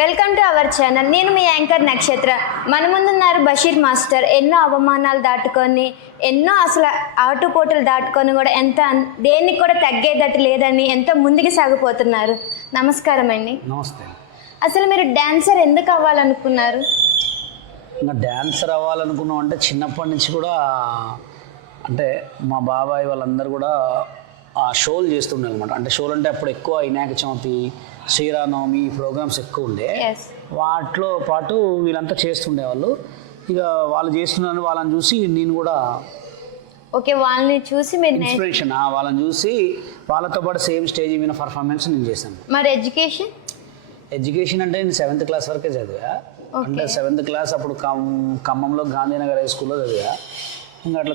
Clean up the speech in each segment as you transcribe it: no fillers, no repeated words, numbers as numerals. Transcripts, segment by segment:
Welcome to our channel. నేను మీ anchor నక్షత్ర. మన ముందున్నారు బషీర్ మాస్టర్. ఎన్నో అవమానాలు దాటుకొని, ఎన్నో అసలు ఆటుపోటలు దాటుకొని కూడా ఎంత దేనికి కూడా తగ్గేదట్టు లేదని ఎంతో ముందుకు సాగిపోతున్నారు. నమస్కారం అండి. నమస్తే. అసలు మీరు డాన్సర్ ఎందుకు అవ్వాలనుకున్నారు? ఇంకా డాన్సర్ అవ్వాలనుకున్నాం అంటే చిన్నప్పటి నుంచి కూడా అంటే మా బాబాయ్ వాళ్ళందరూ కూడా ఆ షోలు చేస్తుండే అనమాట. అంటే షోలు అంటే అప్పుడు ఎక్కువ వినాయక చవితి, శ్రీరామనవమి ప్రోగ్రామ్స్ ఎక్కువ ఉండే. వాటిలో పాటు వీళ్ళంతా చేస్తుండేవాళ్ళు. ఇక వాళ్ళు చేస్తున్నారు, వాళ్ళని చూసి నేను కూడా ఓకే వాళ్ళని చూసి మీరు ఇన్స్పిరేషన్, వాళ్ళని చూసి వాళ్ళతో పాటు సేమ్ స్టేజ్ మీద పర్ఫార్మెన్స్ నేను చేశాను. మరి ఎడ్యుకేషన్ అంటే నేను 7th క్లాస్ వరకే చదివా. అంటే 7th క్లాస్ అప్పుడు ఖమ్మంలో గాంధీనగర్ హై స్కూల్లో చదివా. ఇంకా అట్లా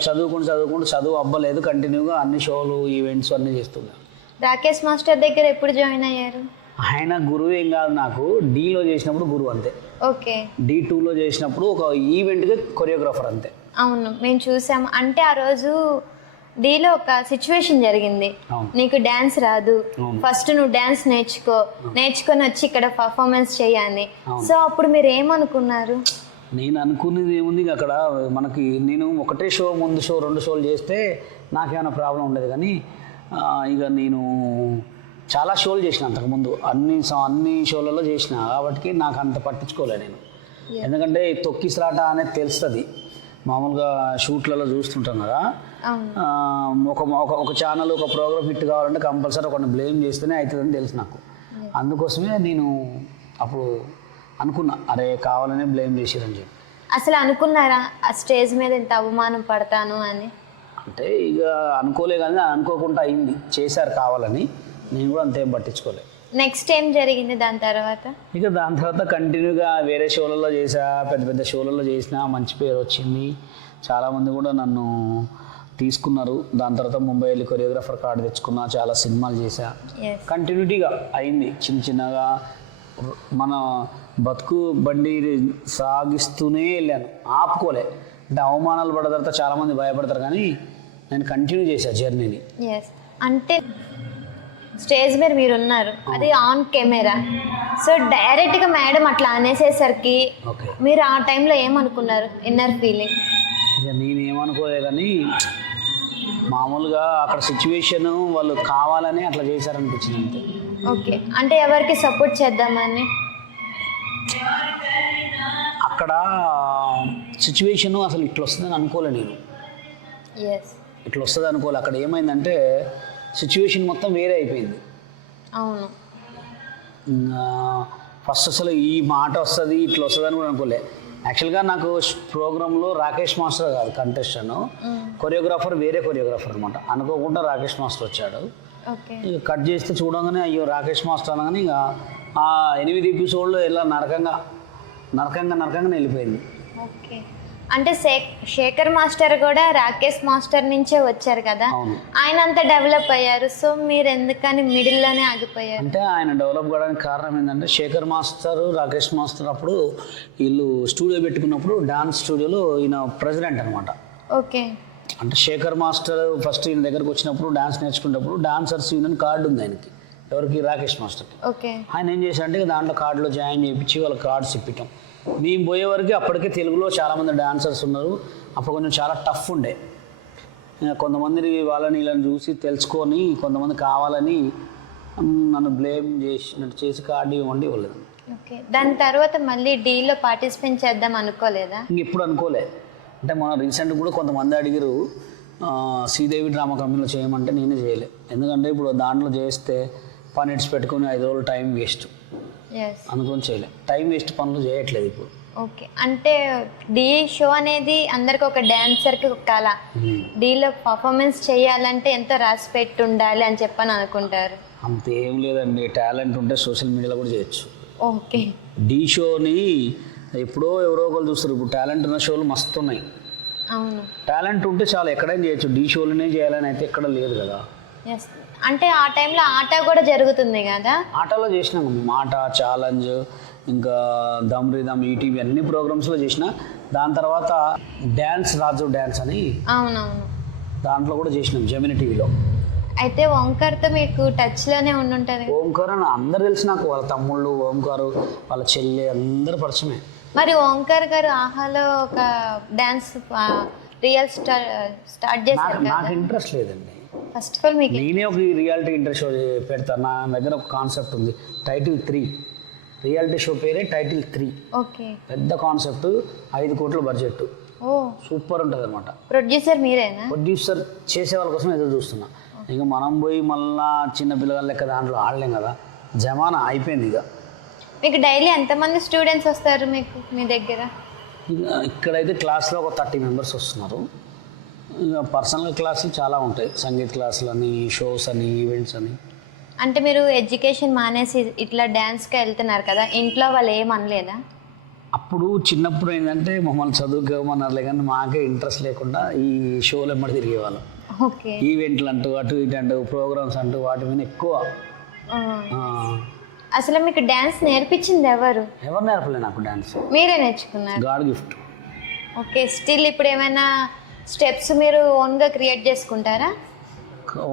చదువు అవ్వలేదు. కంటిన్యూగా అన్ని షోలు, ఈవెంట్స్ అన్నీ చేస్తున్నాను. రాకేష్ మాస్టర్ దగ్గర ఎప్పుడు జాయిన్ అయ్యారు? ఆయన గురువు ఏం కాదు నాకు. డీలో చేసినప్పుడు గురువు అంతే. ఓకే. D2లో చేసినప్పుడు ఒక ఈవెంట్కి కొరియోగ్రాఫర్ అంతే. అవును, మేము చూసాము. అంటే ఆ రోజు డీలో ఒక సిచ్యువేషన్ జరిగింది. నీకు డ్యాన్స్ రాదు, ఫస్ట్ నువ్వు డ్యాన్స్ నేర్చుకొని వచ్చి ఇక్కడ పర్ఫార్మెన్స్ చేయాలి. సో అప్పుడు మీరు ఏమనుకున్నారు? నేను అనుకునేది ఏముంది, అక్కడ మనకి నేను ఒకటే షో, ముందు షో 2 షోలు చేస్తే నాకేమైనా ప్రాబ్లం ఉండేది. కానీ ఇక నేను చాలా షోలు చేసిన అంతకుముందు, అన్ని షోలలో చేసిన కాబట్టి నాకు అంత పట్టించుకోలే నేను. ఎందుకంటే తొక్కిసలాట అనేది తెలుస్తుంది. మామూలుగా షూట్లలో చూస్తుంటాం కదా, ఒక ఛానల్ ఒక ప్రోగ్రామ్ హిట్ కావాలంటే కంపల్సరీ ఒకరిని బ్లేమ్ చేస్తేనే అవుతుందని తెలుసు నాకు. అందుకోసమే నేను అప్పుడు అనుకున్నా, అరే కావాలనే బ్లేమ్ చేసిరని చెప్పి. అసలు అనుకున్నారా ఆ స్టేజ్ మీద ఇంత అవమానం పడతాను అని? అంటే ఇక అనుకోలే, కానీ అనుకోకుండా అయింది, చేశారు కావాలని. నేను కూడా అంతేం పట్టించుకోలేదు. నెక్స్ట్ ఏం జరిగింది దాని తర్వాత? ఇక దాని తర్వాత కంటిన్యూగా వేరే షోలలో చేసా, పెద్ద షోలలో చేసిన, మంచి పేరు వచ్చింది. చాలామంది కూడా నన్ను తీసుకున్నారు. దాని తర్వాత ముంబై వెళ్ళి కొరియోగ్రాఫర్ కార్డు తెచ్చుకున్నా, చాలా సినిమాలు చేశా. కంటిన్యూటీగా అయింది. చిన్నగా మన బతుకు బండి సాగిస్తూనే వెళ్ళాను, ఆపుకోలే. అంటే అవమానాలు పడ్డ తర్వాత చాలామంది భయపడతారు, కానీ నేను కంటిన్యూ చేశాను జర్నీని. అంటే స్టేజ్ మీద మీరు ఉన్నారు, అది ఆన్ కెమెరా. సో డైరెక్ట్గా మేడం అట్లా అనేసేసరికి మీరు ఆ టైంలో ఏమనుకున్నారు? Inner feeling? ఇక నేను ఏమనుకోలే, కానీ మామూలుగా అక్కడ సిచ్యువేషన్ వాళ్ళు కావాలని అట్లా చేశారనిపించింది అంతే. ఓకే. అంటే ఎవరికి సపోర్ట్ చేద్దామని? అక్కడ సిచ్యువేషన్ అసలు ఇట్లా వస్తుందని అనుకోలే నేను. ఇట్లా వస్తుంది అనుకోలే. అక్కడ ఏమైందంటే సిచ్యువేషన్ మొత్తం వేరే అయిపోయింది. అవును. ఫస్ట్ అసలు ఈ మాట వస్తుంది, ఇట్లా వస్తుంది అని కూడా అనుకోలే. యాక్చువల్గా నాకు ప్రోగ్రాంలో రాకేష్ మాస్టర్ కాదు కంటెస్టెంట్, కొరియోగ్రాఫర్ వేరే కొరియోగ్రాఫర్ అనమాట. అనుకోకుండా రాకేష్ మాస్టర్ వచ్చాడు. ఇక కట్ చేస్తే చూడంగానే అయ్యో రాకేష్ మాస్టర్ అనగానే ఇక ఆ 8 ఎపిసోడ్లో ఇలా నరకంగా వెళ్ళిపోయింది. ఓకే. అంటే శేఖర్ మాస్టర్ కూడా రాకేష్ మాస్టర్ నుంచే వచ్చారు కదా, ఆయన అంతా డెవలప్ అయ్యారు. సో మీరు ఎందుకని మిడిల్లోనే ఆగిపోయారు? అంటే ఆయన డెవలప్ కావడానికి కారణం ఏంటంటే శేఖర్ మాస్టర్, రాకేష్ మాస్టర్ అప్పుడు వీళ్ళు స్టూడియో పెట్టుకున్నప్పుడు డాన్స్ స్టూడియోలో ఈయన ప్రెసిడెంట్ అనమాట. ఓకే. అంటే శేఖర్ మాస్టర్ ఫస్ట్ ఈయన దగ్గరకు వచ్చినప్పుడు డాన్స్ నేర్చుకునేటప్పుడు డాన్సర్స్ యూనియన్ కార్డు ఉంది ఆయనకి, ఎవరికి? రాకేష్ మాస్టర్కి. ఆయన ఏం చేశారంటే దాంట్లో కార్డులో జాయిన్ చేయించి వాళ్ళకి కార్డ్స్ ఇప్పించాం. మేము పోయే వరకు అప్పటికే తెలుగులో చాలామంది డాన్సర్స్ ఉన్నారు. అప్పుడు కొంచెం చాలా టఫ్ ఉండే. కొంతమంది వాళ్ళని వీళ్ళని చూసి తెలుసుకొని కొంతమంది కావాలని నన్ను బ్లేమ్ చేసి కార్డు ఇవ్వండి ఇవ్వలేదు. ఓకే. దాని తర్వాత మళ్ళీ డీలో పార్టిసిపేట్ చేద్దాం అనుకోలేదా? ఇప్పుడు అనుకోలే. అంటే మన రీసెంట్ కూడా కొంతమంది అడిగారు శ్రీదేవి డ్రామా కంపెనీలో చేయమంటే నేనే చేయలే. ఎందుకంటే ఇప్పుడు దాంట్లో చేస్తే పని ఇడ్స్ పెట్టుకుని 5 రోజులు టైం వేస్ట్ అనుకొని చేయలే. టైం వేస్ట్ పనులు చేయట్లేదు ఇప్పుడు. ఓకే. అంటే డీ షో అనేది అందరికి ఒక డాన్సర్కి ఒక కళ. డీలో పర్ఫార్మెన్స్ చేయాలంటే ఎంతో రాసి పెట్టి ఉండాలి అని చెప్పని అనుకుంటారు. అంతేం లేదండి, టాలెంట్ ఉంటే సోషల్ మీడియాలో కూడా చేయొచ్చు. ఓకే. డీ షోని ఎప్పుడో ఎవరో ఒకరు చూస్తారు. ఇప్పుడు టాలెంట్ ఉన్న షోలు మస్తు ఉన్నాయి. అవును. టాలెంట్ ఉంటే చాలా ఎక్కడైనా చేయొచ్చు. డీ షోలనే చేయాలని అయితే ఎక్కడ లేదు కదా. అంటే ఆ టైంలో ఆట కూడా జరుగుతుంది కదా, ఆటలో చేసినాము మేము. ఆట, ఛాలెంజ్, ఇంకా దమ్ రిదమ్, ఈటీవీ అన్ని ప్రోగ్రామ్స్లో చేసిన. దాని తర్వాత డ్యాన్స్, రాజు డ్యాన్స్ అని అవునవును దాంట్లో కూడా చేసినాం జెమిని టీవీలో. అయితే ఓంకార్తో మీకు టచ్లోనే ఉండుంటారు కదా. ఓంకార్ అని అందరు తెలిసి నాకు, వాళ్ళ తమ్ముళ్ళు ఓంకారు, వాళ్ళ చెల్లి అందరు పరిచయమే. మరి ఓంకార్ గారు ఆహాలో ఒక డ్యాన్స్ రియల్ స్టార్ట్ చేశారు నాకు కదా. ఇంట్రెస్ట్ లేదండి. ఫస్ట్ ఆఫ్ ఆల్ మీకు నేనే ఒక రియాలిటీ ఇంట్రెస్ట్ షో పెడతాను. నా దగ్గర ఒక కాన్సెప్ట్ ఉంది, టైటిల్ 3. రియాలిటీ షో పేరే టైటిల్ 3. ఓకే. పెద్ద కాన్సెప్ట్, 5 కోట్ల బడ్జెట్, ఓ సూపర్ ఉంటుంది అనమాట. ప్రొడ్యూసర్ మీరేనా? ప్రొడ్యూసర్ చేసే వాళ్ళ కోసం ఎదురు చూస్తున్నా. ఇంకా మనం పోయి మళ్ళా చిన్న పిల్లగాళ్ళ లెక్క దాంట్లో ఆడలేం కదా, జమానా అయిపోయింది ఇక. మీకు డైలీ ఎంతమంది స్టూడెంట్స్ వస్తారు మీకు మీ దగ్గర? ఇక్కడైతే క్లాస్లో ఒక 30 మెంబర్స్ వస్తున్నారు. ఇక పర్సనల్ క్లాసులు చాలా ఉంటాయి, సంగీత క్లాసులు అని, షోస్ అని, ఈవెంట్స్ అని. అంటే మీరు ఎడ్యుకేషన్ మానేసి ఇట్లా డ్యాన్స్కి వెళ్తున్నారు కదా, ఇంట్లో వాళ్ళు ఏమనలేదా? అప్పుడు చిన్నప్పుడు ఏంటంటే మమ్మల్ని చదువుకోమన్నారులే, కానీ మాకే ఇంట్రెస్ట్ లేకుండా ఈ షోలు ఎమ్మడి తిరిగేవాళ్ళం. ఓకే. ఈవెంట్లు అంటూ అటు ఇటు అంటూ ప్రోగ్రామ్స్ అంటూ వాటి మీద ఎక్కువ. అసలు మీకు డ్యాన్స్ నేర్పించింది ఎవరు? ఎవరు నేర్పలే నాకు డ్యాన్స్, మీరే నేర్చుకున్నారు? God gift. ఓకే. స్టిల్ ఇప్పుడు ఏమైనా స్టెప్స్ మీరు ఓన్గా క్రియేట్ చేసుకుంటారా?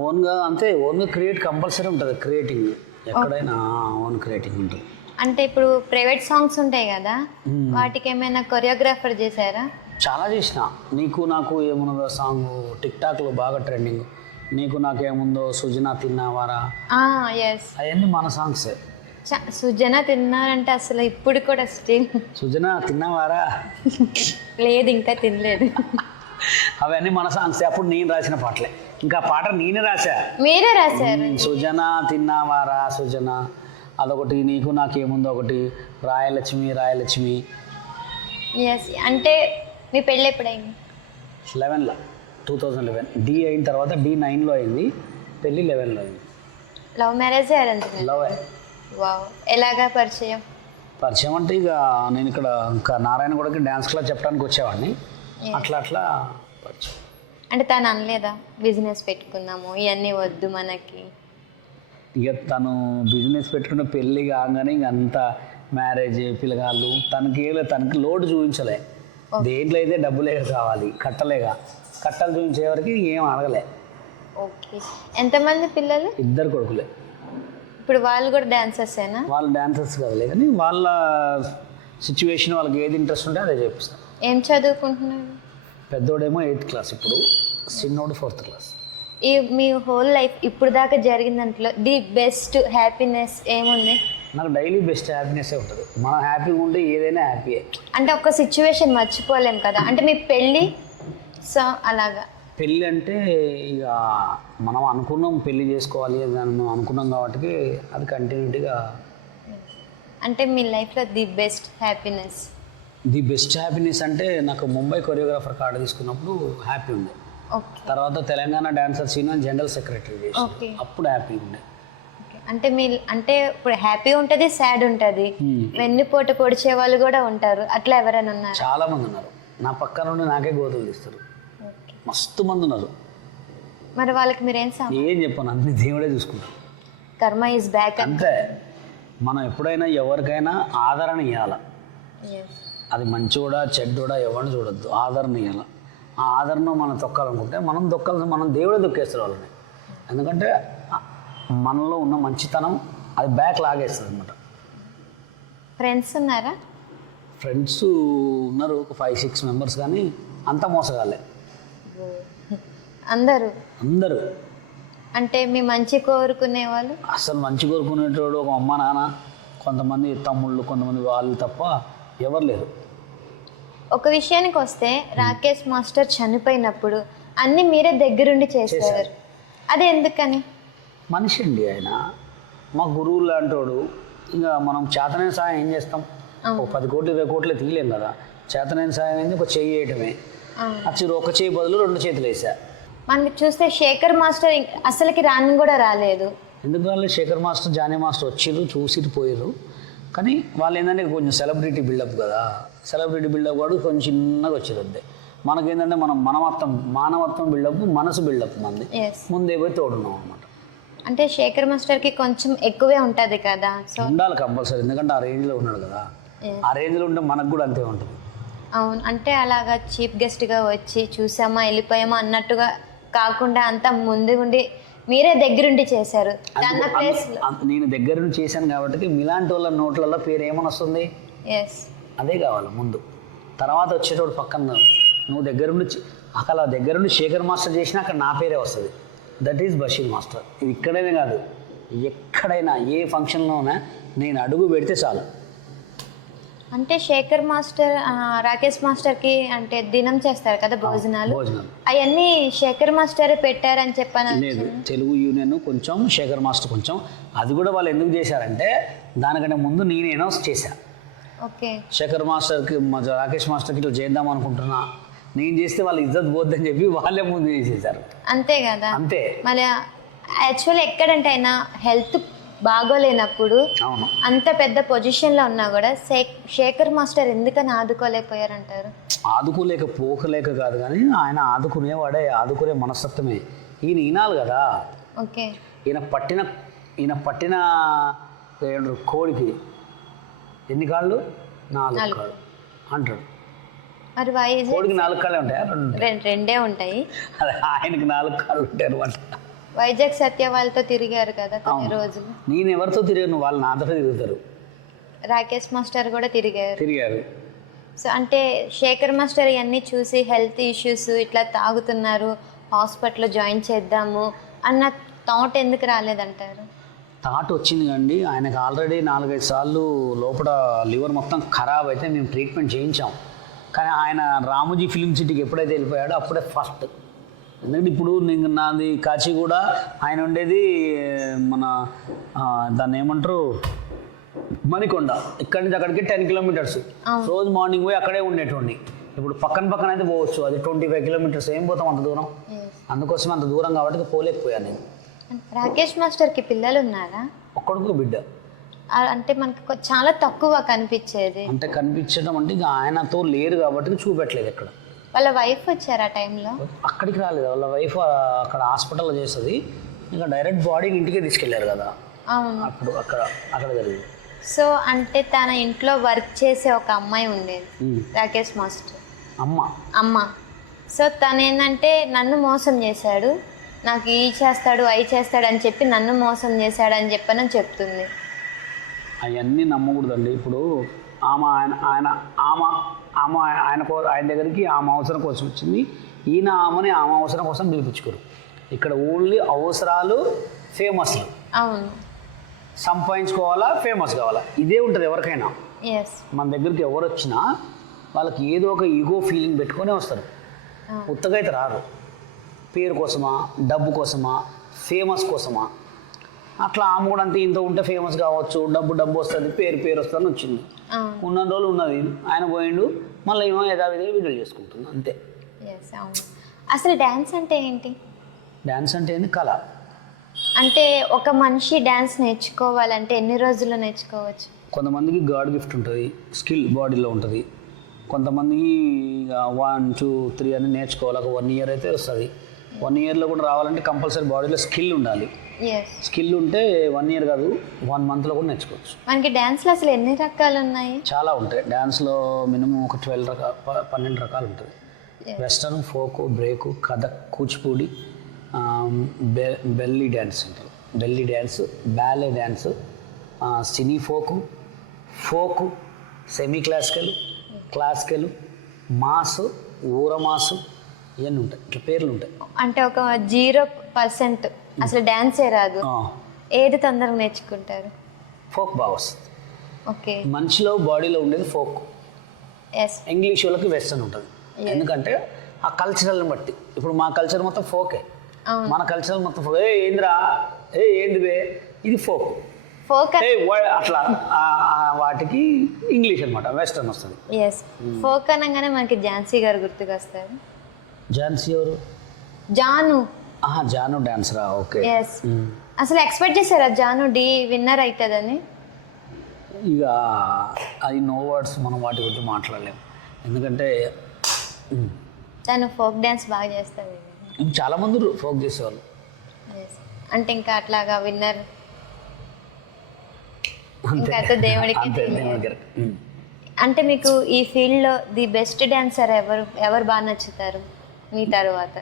ఓన్గా అంతే, ఓన్గా క్రియేట్ కంపల్సరీ ఉంటుంది. క్రియేటింగ్ ఎక్కడైనా ఓన్ క్రియేటింగ్ ఉంటుంది. అంటే ఇప్పుడు ప్రైవేట్ సాంగ్స్ ఉంటాయి కదా, వాటికి ఏమైనా కొరియోగ్రాఫర్ చేశారా? చాలా చేసిన. నీకు నాకు ఏమున్నదో సాంగ్ టిక్టాక్లో బాగా ట్రెండింగ్. నీకు నాకు ఏముందో, సుజనా తిన్నావారా, ఎస్, అవన్నీ మన సాంగ్సే. సుజన తిన్నారంటే అసలు ఇప్పుడు కూడా స్టిల్ సుజనా తిన్నావారా లేదు, ఇంకా తినలేదు. అవన్నీ మన సాంగ్సే. అప్పుడు నేను రాసిన పాటలే, ఇంకా పాట నేనే రాశా. మీరే రాశారు? సుజనా తిన్నావారా సుజనా అదొకటి, నీకు నాకేముందో ఒకటి, రాయలక్ష్మి రాయలక్ష్మి. ఎస్. అంటే మీ పెళ్ళి ఎప్పుడైంది? 11లో 2011. డి అయిన తర్వాత D9లో అయింది పెళ్ళి, 11లో అయింది. Love marriage arrange marriage? Love. Wow. ఎలాగా పరిచయం? పరిచయం అంటే ఇక నేను ఇక్కడ ఇంకా నారాయణగూడకి డ్యాన్స్ క్లాస్ చెప్పడానికి వచ్చేవాడిని, అట్లా అట్లా పరిచయం. అంటే తను అనలేదా బిజినెస్ పెట్టుకుందాము ఇవన్నీ వద్దు మనకి? ఇక తను బిజినెస్ పెట్టుకున్న పెళ్ళి కాగానే ఇంక అంతా మ్యారేజ్ పిల్లగాళ్ళు, తనకి లోటు చూపించలే. దేంట్లో అయితే డబ్బులే కావాలి, కట్టలు చూపించే వరకు ఏం అడగలే. ఓకే. ఎంతమంది పిల్లలు? 2 కొడుకులే. ఇప్పుడు వాళ్ళు కూడా డాన్సర్సేనా? వాళ్ళు డాన్సర్స్ కాదులే, కానీ వాళ్ళ సిచ్యువేషన్, వాళ్ళకి ఏది ఇంట్రెస్ట్ ఉంటే అదే చేపిస్తాను. ఏం చదువుకుంటున్నారు? పెద్దోడేమో 8th క్లాస్ ఇప్పుడు, చిన్నోడు 4th క్లాస్. ఈ మీ హోల్ లైఫ్ ఇప్పుడు దాకా జరిగిన దాంట్లో ది బెస్ట్ హ్యాపీనెస్ ఏముంది? నాకు డైలీ బెస్ట్ హ్యాపీనెస్ ఉంటుంది. మనం హ్యాపీగా ఉంటే ఏదైనా హ్యాపీయే. అంటే ఒక సిచ్యువేషన్ మర్చిపోలేం కదా, అంటే మీ పెళ్ళి, సో అలాగా. పెళ్ళి అంటే ఇక మనం అనుకున్నాం పెళ్ళి చేసుకోవాలి అని మనం అనుకున్నాం కాబట్టి అది కంటిన్యూటీగా. అంటే మీ లైఫ్లో the best happiness? The best happiness అంటే నాకు ముంబై కొరియోగ్రాఫర్ కార్డు తీసుకున్నప్పుడు హ్యాపీ ఉండే. ఓకే. తర్వాత Telangana dancers union general secretary చేసి, ఓకే. అప్పుడు హ్యాపీ ఉండే. అంటే అంటే ఇప్పుడు హ్యాపీ ఉంటుంది, సాడ్ ఉంటుంది, వెన్నుపోటు పొడిచే వాళ్ళు కూడా ఉంటారు, అట్లా ఎవరైనా ఉన్నారు? చాలా మంది ఉన్నారు. నా పక్క నుండి నాకే గోతులు తీస్తారు, మస్తు మంది ఉన్నారు. మరి వాళ్ళకి మీరు ఏం చెప్పాను, అన్ని దేవుడే చూసుకుంటారు. కర్మ ఈజ్ బ్యాక్ అంతే. మనం ఎప్పుడైనా ఎవరికైనా ఆదరణ ఇవ్వాలి. అది మంచోడా చెడ్డోడా ఎవరిని చూడొద్దు, ఆదరణ ఇవ్వాలి. ఆ ఆదరణ మనం తొక్కాలనుకుంటే మనం దేవుడే తొక్కేస్తారు వాళ్ళని. ఎందుకంటే మనలో ఉన్న మంచితనం అది బ్యాక్ లాగేస్తుంది అనమాట. ఫ్రెండ్స్ ఉన్నారా? ఫ్రెండ్స్ ఉన్నారు, ఒక 5-6 మెంబర్స్, కానీ అంత మోసగాలే అందరూ. అంటే మీ మంచి కోరుకునే వాళ్ళు? అసలు మంచి కోరుకునేటోడు ఒక అమ్మ నాన్న, కొంతమంది తమ్ముళ్ళు, కొంతమంది వాళ్ళు తప్ప ఎవరు లేరు. ఒక విషయానికి వస్తే రాకేష్ మాస్టర్ చనిపోయినప్పుడు అన్నీ మీరే దగ్గరుండి చేసేవారు, అది ఎందుకని? మనిషి అండి ఆయన, మా గురువు లాంటోడు. ఇంకా మనం చేతనైన సాయం ఏం చేస్తాం? ఒక 10 కోట్లు 20 కోట్లు తీయలేం కదా. చేతనైన సాయం ఏంది, ఒక చెయ్యి వేయటమే. అచ్చి ఒక చెయ్యి బదులు 2 చేతులు వేసా. మనకి చూస్తే శేఖర్ మాస్టర్ అసలుకి రాని కూడా రాలేదు. ఎందుకు వాళ్ళు శేఖర్ మాస్టర్, జానీ మాస్టర్ వచ్చిర్రు, చూసి పోయారు. కానీ వాళ్ళు ఏంటంటే కొంచెం సెలబ్రిటీ బిల్డప్ కదా, సెలబ్రిటీ బిల్డప్ వాడు కొంచెం చిన్నగా వచ్చేది అంతే. మనకేంటంటే మనం మానవత్వం బిల్డప్, మనసు బిల్డప్ మంది ముందే పోయి తోడున్నాం అనమాట. అంటే శేఖర్ మాస్టర్కి కొంచెం ఎక్కువే ఉంటుంది కదా, సో ఉండాలి కంపల్సరీ, ఎందుకంటే ఆ రేంజ్లో ఉన్నాడు కదా. ఆ రేంజ్లో ఉంటే మనకు కూడా అంతే ఉంటుంది. అవును. అంటే అలాగా చీఫ్ గెస్ట్గా వచ్చి చూసామా వెళ్ళిపోయామా అన్నట్టుగా కాకుండా అంతా ముందు ఉండి మీరే దగ్గరుండి చేశారు తన ప్లేస్. నేను దగ్గర నుంచి చేశాను కాబట్టి మీలాంటి వాళ్ళ నోట్లలో పేరు ఏమని వస్తుంది? ఎస్, అదే కావాలి ముందు. తర్వాత వచ్చేటోడు పక్కన నువ్వు దగ్గరుండి అక్కడ దగ్గరుండి శేఖర్ మాస్టర్ చేసినా అక్కడ నా పేరే వస్తుంది. That is Basheer master. ఇది ఇక్కడనే కాదు, ఎక్కడైనా ఏ ఫంక్షన్లోనే నేను అడుగు పెడితే చాలు. అంటే శేఖర్ మాస్టర్ రాకేష్ మాస్టర్కి అంటే దినం చేస్తారు కదా భోజనాలు, అవన్నీ శేఖర్ మాస్టరే పెట్టారని చెప్పాను. లేదు, తెలుగు యూనియన్ కొంచెం శేఖర్ మాస్టర్ కొంచెం. అది కూడా వాళ్ళు ఎందుకు చేశారంటే దానికంటే ముందు నేను అనౌన్స్ చేశాను. ఓకే, శేఖర్ మాస్టర్కి రాకేష్ మాస్టర్కి ఇట్లా చేద్దాం అనుకుంటున్నా, నేను చేస్తే వాళ్ళు ఇజ్జత్ పోద్దని చెప్పి వాళ్ళే ముందు చేసేసారు. అంతే కదా. అంతే. మళ్ళీ యాక్చువల్లీ ఎక్కడంటే అయినా హెల్త్ బాగోలేనప్పుడు అవును అంత పెద్ద పొజిషన్లో ఉన్నా కూడా శేఖర్ మాస్టర్ ఎందుకని ఆదుకోలేకపోయారంటారు? పోకలేక కాదు కానీ ఆయన ఆదుకునేవాడే, ఆదుకునే మనస్తత్వమే. ఈయన ఈనాలు కదా. ఓకే, ఈయన పట్టిన కోడికి ఎన్ని కాళ్ళు? 4 కాళ్ళు అంటాడు. మరి వైజాగ్ కోడికి 4 కాళ్ళే ఉంటాయా? రెండే ఉంటాయి. అదే ఆయనకి 4 కాళ్ళు ఉంటాయి అనమాట. వైజాగ్ సత్య వాళ్ళతో తిరిగారు కదా కొన్ని రోజులు. నేను ఎవరితో తిరిగాను? వాళ్ళు నాతో తిరుగుతారు. రాకేష్ మాస్టర్ కూడా తిరిగారు. సో అంటే శేఖర్ మాస్టర్ ఇవన్నీ చూసి హెల్త్ ఇష్యూస్ ఇట్లా తాగుతున్నారు, హాస్పిటల్లో జాయిన్ చేద్దాము అన్న థాట్ ఎందుకు రాలేదంటారు? థాట్ వచ్చింది కండి. ఆయనకు ఆల్రెడీ 4-5 సార్లు లోపల లివర్ మొత్తం ఖరాబ్ అయితే మేము ట్రీట్మెంట్ చేయించాం. కానీ ఆయన రామోజీ ఫిలిం సిటీకి ఎప్పుడైతే వెళ్ళిపోయాడో అప్పుడే ఫస్ట్. ఎందుకంటే ఇప్పుడు నేను నాది కాచిగూడ, ఆయన ఉండేది మన దాన్ని ఏమంటారు మణికొండ. ఇక్కడి నుంచి అక్కడికి 10 కిలోమీటర్స్. రోజు మార్నింగ్ పోయి అక్కడే ఉండేటోడిని. ఇప్పుడు పక్కన అయితే పోవచ్చు, అది 25 కిలోమీటర్స్. ఏం పోతాం అంత దూరం? అందుకోసం అంత దూరం కాబట్టి పోలేకపోయాను నేను. రాకేష్ మాస్టర్కి పిల్లలు ఉన్నారా? ఒక్కడికి బిడ్డ. అంటే మనకు చాలా తక్కువ కనిపించేది. అంటే కనిపించడం అంటే ఇక ఆయనతో లేరు కాబట్టి చూపెట్టలేదు ఎక్కడ. వాళ్ళ వైఫ్ వచ్చారు ఆ టైంలో? అక్కడికి రాలేదు. వాళ్ళ వైఫ్ అక్కడ హాస్పిటల్లో చేస్తుంది. ఇంకా డైరెక్ట్ బాడీని ఇంటికే తీసుకెళ్లారు కదా. అవును, అప్పుడు అక్కడ జరిగింది. సో అంటే తన ఇంట్లో వర్క్ చేసే ఒక అమ్మాయి ఉండేది రాకేష్ మాస్టర్ అమ్మ. సో తను ఏంటంటే నన్ను మోసం చేశాడు, నాకు ఈ చేస్తాడు అవి చేస్తాడు అని చెప్పి నన్ను మోసం చేశాడు అని చెప్పని చెప్తుంది. అవన్నీ నమ్మకూడదండి. ఇప్పుడు ఆయన దగ్గరికి ఆమె అవసరం కోసం వచ్చింది. ఈయన ఆమె అవసరం కోసం పిలిపించుకోరు. ఇక్కడ ఓన్లీ అవసరాలు, ఫేమస్లు. అవును, సంపాదించుకోవాలా, ఫేమస్ కావాలా, ఇదే ఉంటుంది ఎవరికైనా. మన దగ్గరికి ఎవరు వచ్చినా వాళ్ళకి ఏదో ఒక ఈగో ఫీలింగ్ పెట్టుకొని వస్తారు. ఉత్తగా అయితే రారు. పేరు కోసమా, డబ్బు కోసమా, ఫేమస్ కోసమా. అట్లా ఆమె కూడా అంతే. ఇంత ఉంటే ఫేమస్ కావచ్చు, డబ్బు వస్తుంది, పేరు వస్తుంది వచ్చింది. ఉన్న రోజులు ఉన్నది. ఆయన పోయిండు, మళ్ళీ ఏమో యథావిధిగా వీడియోలు చేసుకుంటుంది అంతే. అసలు డ్యాన్స్ అంటే ఏంటి? డ్యాన్స్ అంటే ఏంటి? కళ. అంటే ఒక మనిషి డ్యాన్స్ నేర్చుకోవాలంటే ఎన్ని రోజుల్లో నేర్చుకోవచ్చు? కొంతమందికి గాడ్ గిఫ్ట్ ఉంటుంది, స్కిల్ బాడీలో ఉంటుంది. కొంతమందికి 1, 2, 3 అని నేర్చుకోవాలి. ఒక 1 ఇయర్ అయితే వస్తుంది. 1 ఇయర్లో కూడా రావాలంటే కంపల్సరీ బాడీలో స్కిల్ ఉండాలి. స్కిల్ ఉంటే 1 ఇయర్ కాదు, 1 మంత్లో కూడా నేర్చుకోవచ్చు. మనకి డ్యాన్స్లో అసలు ఎన్ని రకాలు ఉన్నాయి? చాలా ఉంటాయి. డ్యాన్స్లో మినిమం ఒక 12 రకాలు ఉంటుంది. Western, folk, break, Kathak, Kuchipudi, belly dance అంటారు. Belly dance, ballet dance, cine folk, semi classical, mass, ఊరమాసు, ఇవన్నీ ఉంటాయి. ఇట్లా పేర్లు ఉంటాయి. అంటే ఒక 0% అసలు డ్యాన్సే రాదు, ఏది తొందరగా నేర్చుకుంటారు? ఫోక్ బాగా వస్తుంది. ఓకే, మనిషిలో బాడీలో ఉండేది ఫోక్. ఇంగ్లీష్ వాళ్ళకి వెస్టర్న్ ఉంటుంది. ఎందుకంటే ఆ కల్చరల్ని బట్టి. ఇప్పుడు మా కల్చర్ మొత్తం ఫోకే, మన కల్చరల్ మొత్తం ఫోక్. ఏందిరా, ఏందివే, ఇది ఫోక్. అట్లా వాటికి ఇంగ్లీష్ అనమాట, వెస్టర్న్ వస్తుంది. ఫోక్ అనగానే మనకి ఝాన్సీ గారు గుర్తుకొస్తారు. ఝాన్సీ ఎవరు? జాను డాన్సరా? ఓకే. అసలు ఎక్స్పెక్ట్ చేశారా జాను డి విన్నర్ అవుతుందని? ఇక అది నో వర్డ్స్, మనం వాటి గురించి మాట్లాడలేము. ఎందుకంటే తను ఫోక్ డ్యాన్స్ బాగా చేస్తుంది. చాలా మంది ఫోక్ చేసేవాళ్ళు. అంటే ఇంకా అట్లాగా విన్నర్ ఇంకా దేవుడికి. అంటే మీకు ఈ ఫీల్డ్లో ది బెస్ట్ డాన్సర్ ఎవరు బాగా నచ్చుతారు మీ తర్వాత?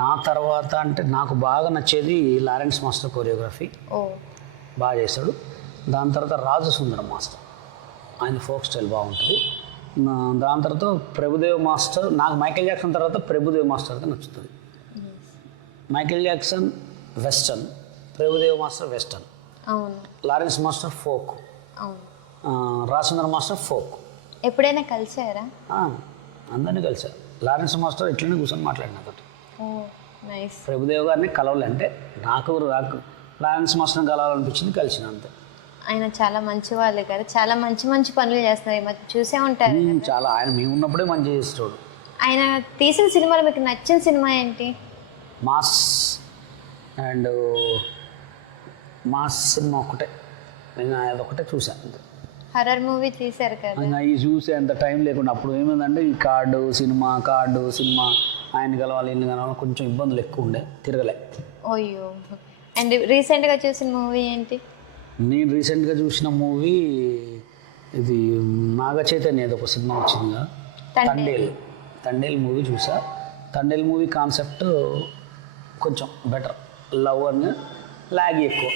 నా తర్వాత అంటే నాకు బాగా నచ్చేది లారెన్స్ మాస్టర్ కొరియోగ్రఫీ ఓ బాగా చేస్తాడు. దాని తర్వాత రాజు సుందరం మాస్టర్, ఆయన ఫోక్ స్టైల్ బాగుంటుంది. దాని తర్వాత ప్రభుదేవ్ మాస్టర్, నాకు మైకేల్ జాక్సన్ తర్వాత ప్రభుదేవ్ మాస్టర్ అయితే నచ్చుతుంది. Michael Jackson western, Prabhudev master western, అవును లారెన్స్ మాస్టర్ ఫోక్, అవును. రాజు సుందరం మాస్టర్ ఫోక్. ఎప్పుడైనా కలిసారా? అందరినీ కలిసారు. లారెన్స్ మాస్టర్ ఇట్లనే కూర్చొని మాట్లాడినాక ఓ నైస్. ప్రభుదేవ్ గారిని కలవాలంటే నాకు లారెన్స్ మాస్టర్ని కలవాలనిపించింది, కలిసిన అంతే. ఆయన చాలా మంచి వాళ్ళు కదా, చాలా మంచి మంచి పనులు చేస్తున్నారు. ఈ మధ్య చూసే ఉంటారు. చాలా ఆయన మేము ఉన్నప్పుడే మంచి చేసేటోడు. ఆయన తీసిన సినిమాలో మీకు నచ్చిన సినిమా ఏంటి? మాస్ అండ్ మాస్ సినిమా ఒకటే, నేను అదొకటే చూశాను. హర్రర్ మూవీ తీశారు కదా. ఇంకా ఈ చూసే అంత టైం లేకుండా అప్పుడు ఏమైందంటే ఈ కార్డు సినిమా ఆయన కలవాలి ఇల్లు కలవాలి, కొంచెం ఇబ్బందులు ఎక్కువ ఉండే, తిరగలే. అయ్యో. అండ్ రీసెంట్గా చూసిన మూవీ ఏంటి? నేను రీసెంట్గా చూసిన మూవీ ఇది నాగ చైతన్య ఏదో ఒక సినిమా వచ్చిందిగా, తండేల్ మూవీ చూసా. తండేల్ మూవీ కాన్సెప్ట్ కొంచెం బెటర్, లవ్ అని లాగ్ ఎక్కువ.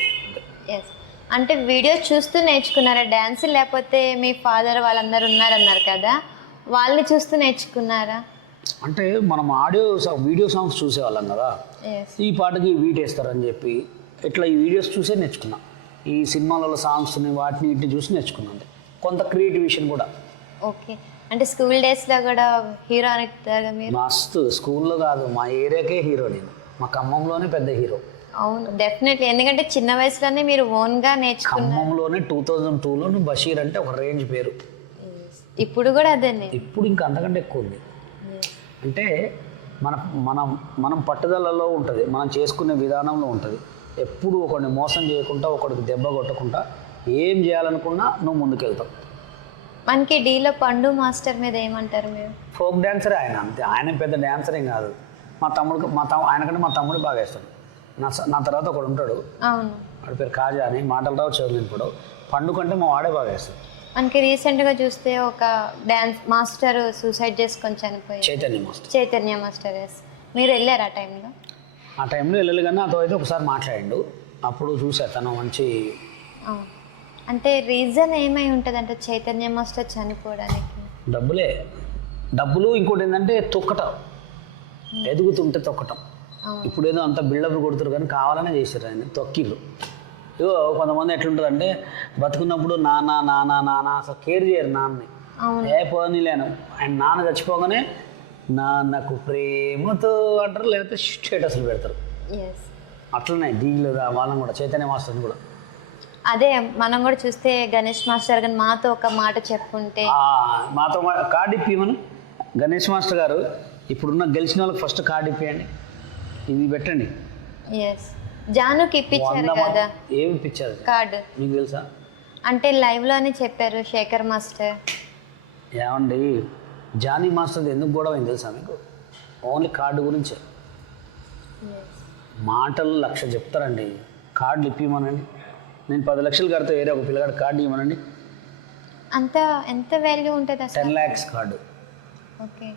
ఎస్. అంటే వీడియోస్ చూస్తూ నేర్చుకున్నారా డ్యాన్స్, లేకపోతే మీ ఫాదర్ వాళ్ళందరూ ఉన్నారన్నారు కదా, వాళ్ళని చూస్తూ నేర్చుకున్నారా? అంటే మనం వీడియో సాంగ్స్ చూసేవాళ్ళం కదా, ఈ పాటకి బీట్ వేస్తారని చెప్పి ఇట్లా ఈ వీడియోస్ చూసే నేర్చుకున్నా. ఈ సినిమాలలో సాంగ్స్ని వాటిని ఇట్ని చూసి నేర్చుకున్నాను. కొంత క్రియేటివేషన్ కూడా. ఓకే. అంటే స్కూల్ డేస్లో కూడా హీరో అనేది మీరు? మస్తు. స్కూల్లో కాదు, మా ఏరియాకే హీరో నేను. మా ఖమ్మంలోనే పెద్ద హీరో. అవును డెఫినెట్లీ, ఎందుకంటే చిన్న వయసులోనే మీరు ఓన్గా నేర్చుకున్నారు. ఖమ్మంలోనే 2002లో బషీర్ అంటే ఒక రేంజ్ పేరు. ఇప్పుడు కూడా అదే. ఇప్పుడు ఇంకా అంతకంటే ఎక్కువ ఉంది. అంటే మనం పట్టుదలలో ఉంటుంది, మనం చేసుకునే విధానంలో ఉంటుంది. ఎప్పుడు ఒకరిని మోసం చేయకుండా, ఒకరికి దెబ్బ కొట్టకుండా ఏం చేయాలనుకున్నా నువ్వు ముందుకెళ్తావు. మనకి డీలో పండు మాస్టర్ మీద ఏమంటారు మీరు? ఫోక్ డ్యాన్సరే ఆయన, అంతే. ఆయన పెద్ద డ్యాన్సర్ ఏం కాదు. ఆయనకంటే మా తమ్ముడు బాగా వేస్తాడు. నా తర్వాత ఒకడు ఉంటాడు, అవును, వాడి పేరు కాజా అని, మాటలు రావు చెవులు ఇప్పుడు. పండు కంటే మా వాడే బాగా వేస్తాడు. మనకి రీసెంట్గా చూస్తే ఒక డ్యాన్స్ మాస్టర్ సూసైడ్ చేసుకొని చనిపోయి, చైతన్య మాస్టర్. మీరు వెళ్ళారు ఆ టైంలో? వెళ్ళాలి, కానీ నాతో అయితే ఒకసారి మాట్లాడిండు, అప్పుడు చూసా తను మంచి. అంటే రీజన్ ఏమై ఉంటుంది అంటే చైతన్య మాస్టర్ చనిపోవడానికి? డబ్బులు. ఇంకోటి ఏంటంటే తొక్కటం, ఎదుగుతుంటే తొక్కటం. ఇప్పుడు ఏదో అంత బిల్డప్ కొడుతురు కానీ కావాలనే చేశారు ఆయన, తొక్కిళ్ళు. ఇగో కొంతమంది ఎట్లుంటుంది, బతుకున్నప్పుడు నాన్న అసలు కేర్ చేయరు నాన్నని. ఏ పోనీ లేను, ఆయన నాన్న చచ్చిపోగానే నాన్నకు ప్రేమతో అంటారు, లేకపోతే స్టేటస్లు పెడతారు. అట్లనే డీలు వాళ్ళని కూడా, చైతన్య మాస్టర్ని కూడా. అదే మనం కూడా చూస్తే గణేష్ మాస్టర్ కానీ మాతో ఒక మాట చెప్పుంటే, మాతో కార్డు ఇప్పిమను గణేష్ మాస్టర్ గారు. ఇప్పుడున్న గెలిచిన వాళ్ళకి ఫస్ట్ కార్డు ఇప్పియండి, ఇది పెట్టండి. జానుకి ఇప్పించారు కదా. ఏమి ఇప్పించారు కార్డు మీకు తెలుసా? అంటే లైవ్లోనే చెప్పారు శేఖర్ మాస్టర్. ఏమండి, జానీ మాస్టర్ ఎందుకు గొడవ అయింది తెలుసా మీకు? ఓన్లీ కార్డు గురించే. మాటలు 1,00,000 చెప్తారండి, కార్డులు ఇప్పిమనండి. నేను 10 లక్షలు కడితే వేరే ఒక పిల్లగాడు కార్డు ఇవ్వమనండి. ఎంత వాల్యూ ఉంటుంది అసలు? 10 lakhs కార్డు. ఓకే.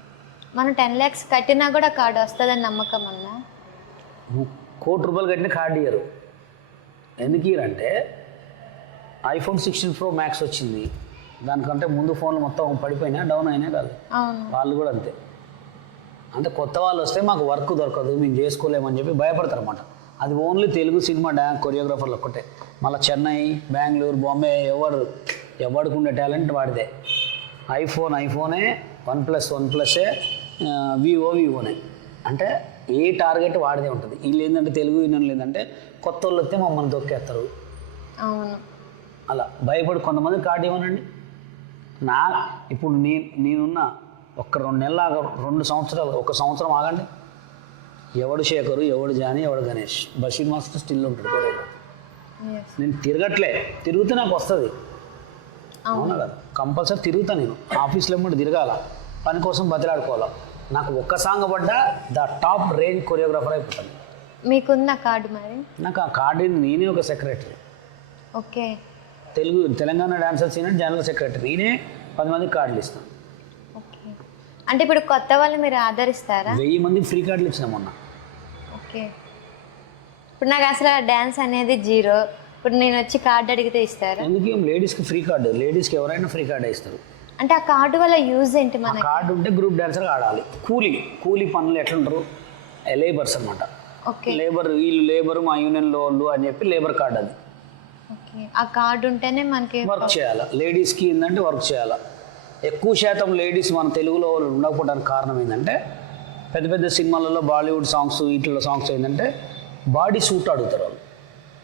మనం 10 lakhs కట్టినా కూడా కార్డు వస్తుందని నమ్మకం అన్నా? ₹1,00,00,000 కట్టిన కార్డు ఇయ్యరు. ఎందుకు ఇయ్యరంటే iPhone 16 Pro Max వచ్చింది, దానికంటే ముందు ఫోన్లు మొత్తం పడిపోయినా డౌన్ అయినా కాదు. వాళ్ళు కూడా అంతే. అంటే కొత్త వాళ్ళు వస్తే మాకు వర్క్ దొరకదు, మేము చేసుకోలేమని చెప్పి భయపడతారు అన్నమాట. అది ఓన్లీ తెలుగు సినిమా కొరియోగ్రాఫర్లు ఒక్కటే. మళ్ళీ చెన్నై, బెంగళూరు, బాంబే ఎవరికి ఉండే టాలెంట్ వాడిదే. ఐఫోనే, వన్ ప్లస్ఏ, వివోనే. అంటే ఏ టార్గెట్ వాడిదే ఉంటుంది. వీళ్ళు ఏంటంటే తెలుగు యూనియన్లు ఏంటంటే కొత్త వాళ్ళు వస్తే మమ్మల్ని దొక్కేస్తారు. అవును, అలా భయపడి కొంతమంది కార్డు ఇవ్వనండి. ఇప్పుడు నేనున్న ఒక 2 నెలలు 2 సంవత్సరాలు, 1 సంవత్సరం ఆగండి. ఎవడు శేఖరు, ఎవడు జానీ, ఎవడు గణేష్, బషీర్ మాస్టర్ స్టిల్ ఉంటాడు కొరియో. నేను తిరిగితే నాకు వస్తుంది. అవునా కదా? కంపల్సరీ తిరుగుతా. నేను ఆఫీస్లో ఏమంటే తిరగాల, పని కోసం బతిలాడుకోవాలా. నాకు ఒక్క సాంగ్ పడ్డా ద టాప్ రేంజ్ కొరియోగ్రాఫర్ అయిపోతాను. మీకున్న కార్డు మరి? నాకు ఆ కార్డు నేనే ఒక secretary. Okay. Telangana dancers union general secretary, నేనే 10 మందికి కార్డులు ఇస్తాను. ఓకే. అంటే ఇప్పుడు కొత్త వాళ్ళు మీరు ఆదరిస్తారా? 1000 మందికి ఫ్రీ కార్డులు ఇచ్చిన మొన్న. ఓకే. ఇప్పుడు నాకు అసలు డ్యాన్స్ అనేది జీరో. ఇప్పుడు నేను వచ్చి కార్డు అడిగితే ఇస్తారా? ఎందుకు లేడీస్కి ఫ్రీ కార్డు, లేడీస్కి ఎవరైనా ఫ్రీ కార్డే ఇస్తారు. అంటే ఆ కార్డు వల్ల యూజ్ ఏంటి మనకి? కార్డు ఉంటే గ్రూప్ డాన్సర్గా ఆడాలి. కూలీ పనులు ఎట్లుంటారు, లేబర్స్ అనమాట. ఓకే. వీళ్ళు లేబర్ మా యూనియన్లో వాళ్ళు అని చెప్పి లేబర్ కార్డు అది. ఓకే. ఆ కార్డు ఉంటేనే మనకి వర్క్ చేయాలి. లేడీస్కి ఏంటంటే వర్క్ చేయాలి. ఎక్కువ శాతం లేడీస్ మన తెలుగులో ఉండకపోవడానికి కారణం ఏంటంటే పెద్ద పెద్ద సినిమాలలో బాలీవుడ్ సాంగ్స్ వీటిలో సాంగ్స్ ఏంటంటే బాడీ సూట్ అడుగుతారు వాళ్ళు,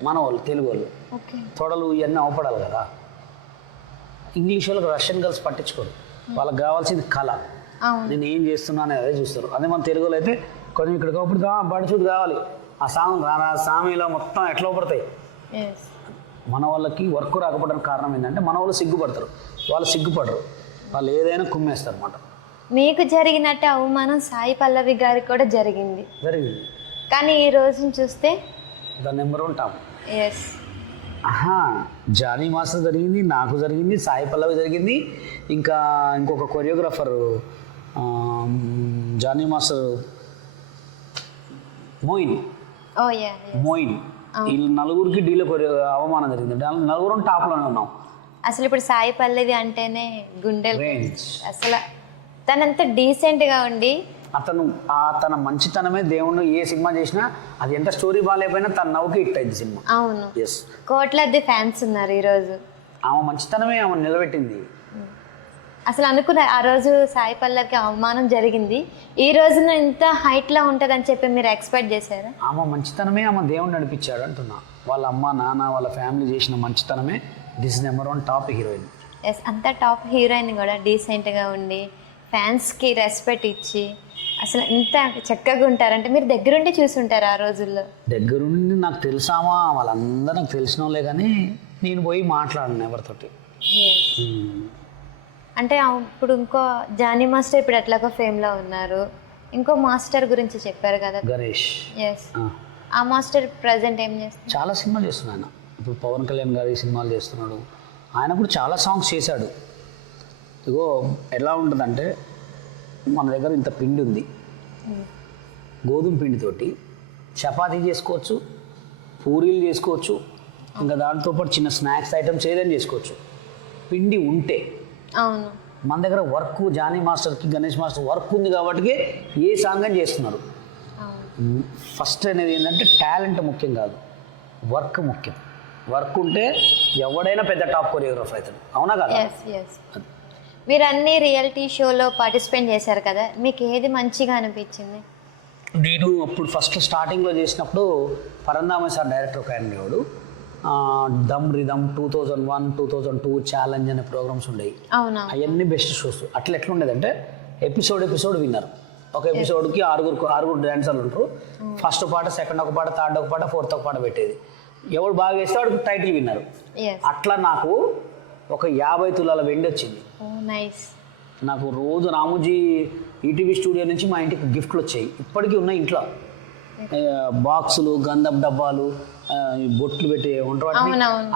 మన వాళ్ళు తెలుగు వాళ్ళు. ఓకే. తొడలు ఇవన్నీ అవపడాలి కదా. ఇంగ్లీష్ వాళ్ళకి రష్యన్ గర్ల్స్ పట్టించుకోరు, వాళ్ళకి కావాల్సింది కళ. నేను ఏం చేస్తున్నాను అదే చూస్తారు. అదే మన తెలుగులో అయితే కొంచెం ఇక్కడ ఒకప్పుడు బాడీ సూట్ కావాలి, ఆ సామీలో మొత్తం ఎట్లా పడతాయి. మన వాళ్ళకి వర్క్ రాకపోవడానికి కారణం ఏంటంటే మన వాళ్ళు సిగ్గుపడతారు, వాళ్ళు సిగ్గుపడరు, వాళ్ళు ఏదైనా కుమ్మేస్తారు అన్నమాట. మీకు జరిగినట్టు అవమానం సాయి పల్లవి గారికి కూడా జరిగింది. కానీ ఈ రోజుని చూస్తే the number 1 top. Yes. Jani master జరిగింది, నాకు జరిగింది, సాయి పల్లవి జరిగింది, ఇంకా ఇంకొక కొరియోగ్రాఫర్ జానీ మాస్టర్ మోయిన్. వీళ్ళు నలుగురికి డీలో అవమానం జరిగింది. నలుగురం టాప్లోనే ఉన్నాం. అసలు ఇప్పుడు సాయి పల్లవి అంటేనే గుండెలు అసలు తనంత డీసెంట్గా ఉండి తన మంచితనమే దేవుడు. ఏ సినిమా చేసినా అది ఎంత స్టోరీ బాగాలేకపోయినా తన నవ్వుకి హిట్ అయింది సినిమా. అవును. కోట్లాది ఫ్యాన్స్ ఉన్నారు ఈరోజు. ఆమె మంచితనమే ఆమె నిలబెట్టింది. అసలు అనుకున్న ఆ రోజు సాయి పల్లవికి అవమానం జరిగింది, ఈ రోజున ఇంత హైట్లో ఉంటుందని చెప్పి మీరు ఎక్స్పెక్ట్ చేశారా? ఆమె మంచితనమే ఆమె దేవుడు నడిపించాడు అంటున్నా. వాళ్ళ అమ్మ నాన్న వాళ్ళ ఫ్యామిలీ చేసిన మంచితనమే this number 1 top heroine. Yes. అంత టాప్ హీరోయిన్ కూడా డీసెంట్గా ఉండి ఫ్యాన్స్కి రెస్పెక్ట్ ఇచ్చి అసలు ఎంత చక్కగా ఉంటారంటే మీరు దగ్గరుండి చూసుంటారు ఆ రోజుల్లో. దగ్గరుండి నాకు తెలుసామా, వాళ్ళందరూ నాకు తెలిసిన వాళ్ళే, కానీ నేను పోయి మాట్లాడను ఎవరితోటి. అంటే ఇప్పుడు ఇంకో జానీ మాస్టర్ ఇప్పుడు ఎట్లాగో ఫేమ్లో ఉన్నారు, ఇంకో మాస్టర్ గురించి చెప్పారు కదా, గణేష్. ఎస్. ఆ మాస్టర్ ప్రజెంట్ ఏం చేస్తారు? చాలా సినిమాలు చేస్తున్నాడు ఆయన. ఇప్పుడు పవన్ కళ్యాణ్ గారి సినిమాలు చేస్తున్నాడు. ఆయన కూడా చాలా సాంగ్స్ చేశాడు. ఇగో ఎలా ఉంటుందంటే మన దగ్గర ఇంత పిండి ఉంది, గోధుమ పిండితోటి చపాతీ చేసుకోవచ్చు, పూరీలు చేసుకోవచ్చు, ఇంకా దాంతోపాటు చిన్న స్నాక్స్ ఐటమ్స్ ఏదైనా చేసుకోవచ్చు పిండి ఉంటే. అవును. మన దగ్గర వర్క్ జానీ మాస్టర్కి గణేష్ మాస్టర్ వర్క్ ఉంది కాబట్టి ఏ సాంగ్ అని చేస్తున్నారు. ఫస్ట్ అనేది ఏంటంటే టాలెంట్ ముఖ్యం కాదు, వర్క్ ముఖ్యం. వర్క్ ఉంటే ఎవడైనా పెద్ద టాప్ కొరియోగ్రాఫర్ అవుతాడు. అవునా కదా? మీరు అన్ని రియాలిటీ షోలో పార్టిసిపేట్ చేశారు కదా, మీకు ఏది మంచిగా అనిపించింది? నేను అప్పుడు ఫస్ట్ స్టార్టింగ్లో చేసినప్పుడు పరంధామ సార్ డైరెక్టర్ ఒక ఆయన ఉండేవాడు. దమ్ రిధమ్ 2001, 2002 ఛాలెంజ్ అనే ప్రోగ్రామ్స్ ఉండేవి. అవన్నీ బెస్ట్ షోస్. అట్లా ఎట్లా ఉండేదంటే ఎపిసోడ్ విన్నారు. ఒక ఎపిసోడ్కి ఆరుగురు డాన్సర్లు ఉంటారు. ఫస్ట్ పాట, సెకండ్ ఒక పాట, థర్డ్ ఒక పాట, ఫోర్త్ ఒక పాట పెట్టేది. ఎవడు బాగా వేస్తే వాడికి టైటిల్ విన్నారు. అట్లా నాకు ఒక 50 తులాల వెండి వచ్చింది. నాకు రోజు రామోజీ ఈటీవీ స్టూడియో నుంచి మా ఇంటికి గిఫ్ట్లు వచ్చాయి. ఇప్పటికీ ఉన్నాయి ఇంట్లో. బాక్సులు, గంధం డబ్బాలు, బొట్లు పెట్టి ఉంటారు,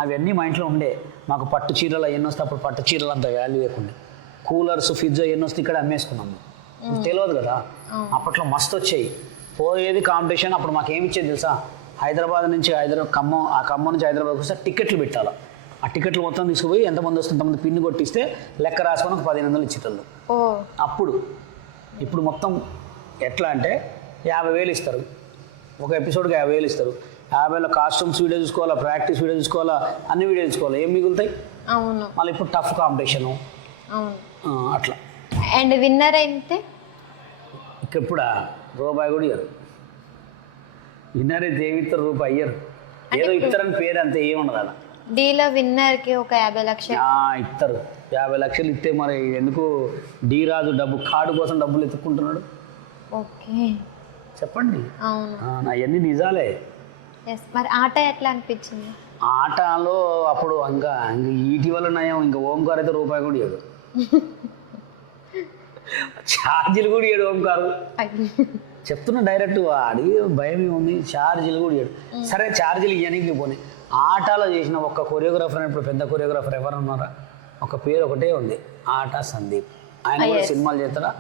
అవన్నీ మా ఇంట్లో ఉండే. మాకు పట్టు చీరలు అవన్నీ వస్తే అప్పుడు పట్టు చీరలు అంత వాల్యూ లేకుండా, కూలర్స్, ఫ్రిడ్జ్ అవన్నీ వస్తే ఇక్కడ అమ్మేసుకున్నాము. తెలియదు కదా, అప్పట్లో మస్తు వచ్చాయి. పోయేది కాంపిటీషన్. అప్పుడు మాకు ఏమి ఇచ్చేది తెలుసా? హైదరాబాద్ నుంచి ఖమ్మం, ఆ ఖమ్మం నుంచి హైదరాబాద్కి వస్తే టికెట్లు పెట్టాలి. ఆ టికెట్లు మొత్తం తీసుకుపోయి ఎంతమంది వస్తే అంతమంది పిన్ను కొట్టిస్తే లెక్క రాసుకొని ఒక 1500 ఇచ్చేటోళ్ళు అప్పుడు. ఇప్పుడు మొత్తం ఎట్లా అంటే 50,000 ఇస్తారు, ఒక ఎపిసోడ్కి 50,000 ఇస్తారు. 50,000 కాస్ట్యూమ్స్ వీడియో చూసుకోవాలా, ప్రాక్టీస్ వీడియో చూసుకోవాలా, అన్ని వీడియో చూసుకోవాలా, ఏం మిగులుతాయి? మళ్ళీ ఇప్పుడు టఫ్ కాంపిటీషను అట్లా. అండ్ విన్నర్ అయితే ఇప్పుడు రూపాయి కూడా ఇయ్యరు. విన్నర్ అయితే ఏమి ఇస్తారు? రూపాయి ఇయ్యరు. ఏదో ఇస్తారని పేరు అంతే, ఏముండదు అలా. డీలో విన్నర్కి ఒక 50 లక్షలు ఇస్తారు. 50 లక్షలు ఇస్తే మరి ఎందుకు డీ రాజు కార్డు కోసం డబ్బులు ఎత్తుక్కుంటున్నాడు? ఓకే, చెప్పండి. అవన్నీ నిజాలే. మరి ఆట ఎట్లా అనిపించింది? ఆటలో అప్పుడు ఇంకా ఇటీవల నయం. ఇంకా ఓంకార్ అయితే రూపాయి కూడా ఇవ్వదు, ఛార్జీలు కూడా ఇవ్వడు ఓంకారు. చెప్తున్నా డైరెక్ట్, అడిగి భయం ఏముంది, ఛార్జీలు కూడా ఇవ్వడు. సరే ఛార్జీలు ఇవ్వడానికి పోనీ. ఆటలో చేసిన ఒక్క కొరియోగ్రాఫర్, ఇప్పుడు పెద్ద కొరియోగ్రాఫర్ ఎవరు ఉన్నారా? ఒక పేరు ఒకటే ఉంది, ఆట సందీప్. ఆయన కూడా సినిమాలు చేస్తారా?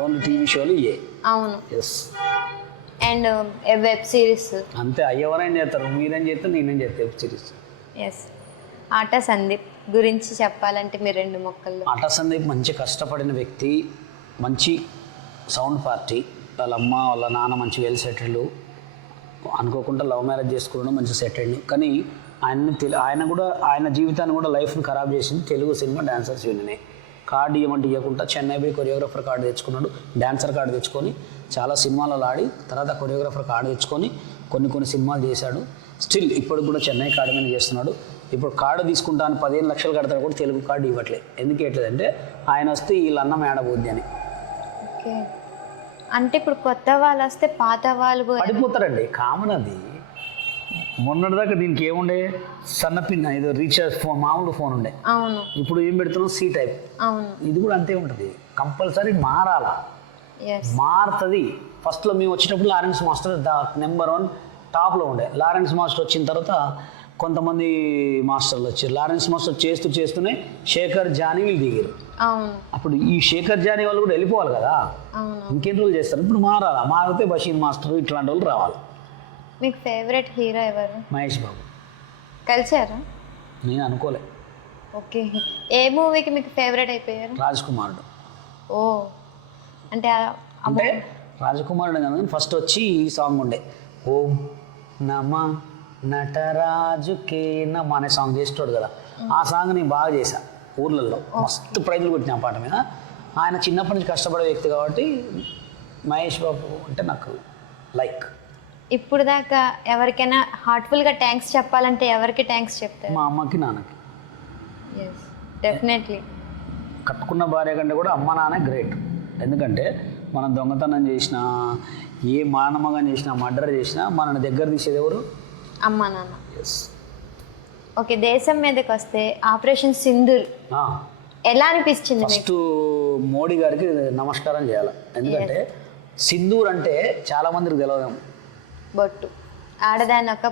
ఓన్లీ టీవీ షోలు ఇవే. అవును. ఎస్. And web series. అంతే, ఎవరైనా చేస్తారు, మీరేం చేస్తారు, నేనేం చేస్తాను వెబ్ సిరీస్. ఎస్. ఆట సందీప్ గురించి చెప్పాలంటే మీరు 2 మొక్కల్లో. ఆట సందీప్ మంచి కష్టపడిన వ్యక్తి, మంచి సౌండ్ పార్టీ, వాళ్ళ అమ్మ వాళ్ళ నాన్న మంచి వెల్ సెటిల్డ్, అనుకోకుండా లవ్ మ్యారేజ్ చేసుకోవడం మంచి సెటిల్డ్. కానీ ఆయన కూడా ఆయన జీవితాన్ని కూడా లైఫ్ని ఖరాబ్ చేసింది తెలుగు సినిమా డాన్సర్స్ యూనియనే. కార్డు ఇవ్వమంటే ఇవ్వకుండా చెన్నై పోయి కొరియోగ్రాఫర్ కార్డు తెచ్చుకున్నాడు, డాన్సర్ కార్డు తెచ్చుకొని చాలా సినిమాలలో ఆడి తర్వాత కొరియోగ్రాఫర్ కార్డు తెచ్చుకొని కొన్ని సినిమాలు చేశాడు. స్టిల్ ఇప్పుడు కూడా చెన్నై కార్డు మీద చేస్తున్నాడు. ఇప్పుడు కార్డు తీసుకుంటాను 15 లక్షలు కడతాడు కూడా తెలుగు కార్డు ఇవ్వట్లేదు. ఎందుకు ఇవ్వట్లేదంటే ఆయన వస్తే వీళ్ళన్న మేడబోద్ది అని. ఓకే, అంటే ఇప్పుడు కొత్త వాళ్ళు వస్తే పాత వాళ్ళు పడిపోతారండి, కామన్ అది. మొన్నటిదాకా దీనికి ఏముండే, సన్నపిన్న ఏదో రీఛార్జ్ ఫోన్, మామూలు ఫోన్ ఉండే. అవును. ఇప్పుడు ఏం పెడుతున్నాం, సి టైప్. అవును. ఇది కూడా అంతే ఉంటుంది, కంపల్సరీ మారాలా, మారుతుంది. ఫస్ట్లో మేము వచ్చినప్పుడు లారెన్స్ మాస్టర్ నెంబర్ 1 టాప్లో ఉండే. లారెన్స్ మాస్టర్ వచ్చిన తర్వాత కొంతమంది మాస్టర్లు వచ్చారు. లారెన్స్ మాస్టర్ చేస్తూనే శేఖర్ జానీ వీళ్ళు దిగారు. అప్పుడు ఈ శేఖర్ జానీ వాళ్ళు కూడా వెళ్ళిపోవాలి కదా, ఇంకెన్ని రోజులు చేస్తారు. ఇప్పుడు మారాలా, మారితే బషీర్ మాస్టర్ ఇట్లాంటి వాళ్ళు రావాలి. మీకు ఫేవరెట్ హీరో ఎవరు? మహేష్ బాబు. కలిసారా? నేను అనుకోలే. ఓకే, ఏ మూవీకి మీకు ఫేవరెట్ అయిపోయారు? రాజ్ కుమారుడు. ఓ, అంటే రాజ్ కుమారుడు కదా. ఫస్ట్ వచ్చి ఈ సాంగ్ ఉండే, ఓం నమ నటరాజుకే నమ అనే సాంగ్ చేసేటోడు కదా. ఆ సాంగ్ నేను బాగా చేశా ఊర్లలో, మస్తు ప్రైజులు కొట్టిన ఆ పాట మీద. ఆయన చిన్నప్పటి నుంచి కష్టపడే వ్యక్తి కాబట్టి మహేష్ బాబు అంటే నాకు లైక్. ఇప్పుడు దాకా ఎవరికైనా హార్ట్ఫుల్గా థ్యాంక్స్ చెప్పాలంటే ఎవరికి థ్యాంక్స్ చెప్తారు? మా అమ్మకి, నాన్నకి. Yes, definitely. కట్టుకున్న భార్య కంటే కూడా అమ్మ నాన్న గ్రేట్. ఎందుకంటే మనం దొంగతనం చేసినా, ఏ మానమగా చేసినా, మర్డర్ చేసినా మనని దగ్గర తీసేది ఎవరు? అమ్మ నాన్న. ఎస్. ఓకే, దేశం మీదకి వస్తే ఆపరేషన్ సింధూర్ ఎలా అనిపించింది? ఫస్ట్ మోడీ గారికి నమస్కారం చేయాలి. ఎందుకంటే సింధూర్ అంటే చాలా మందికి తెలియదు. బొట్టు, ఆడదాని ఒక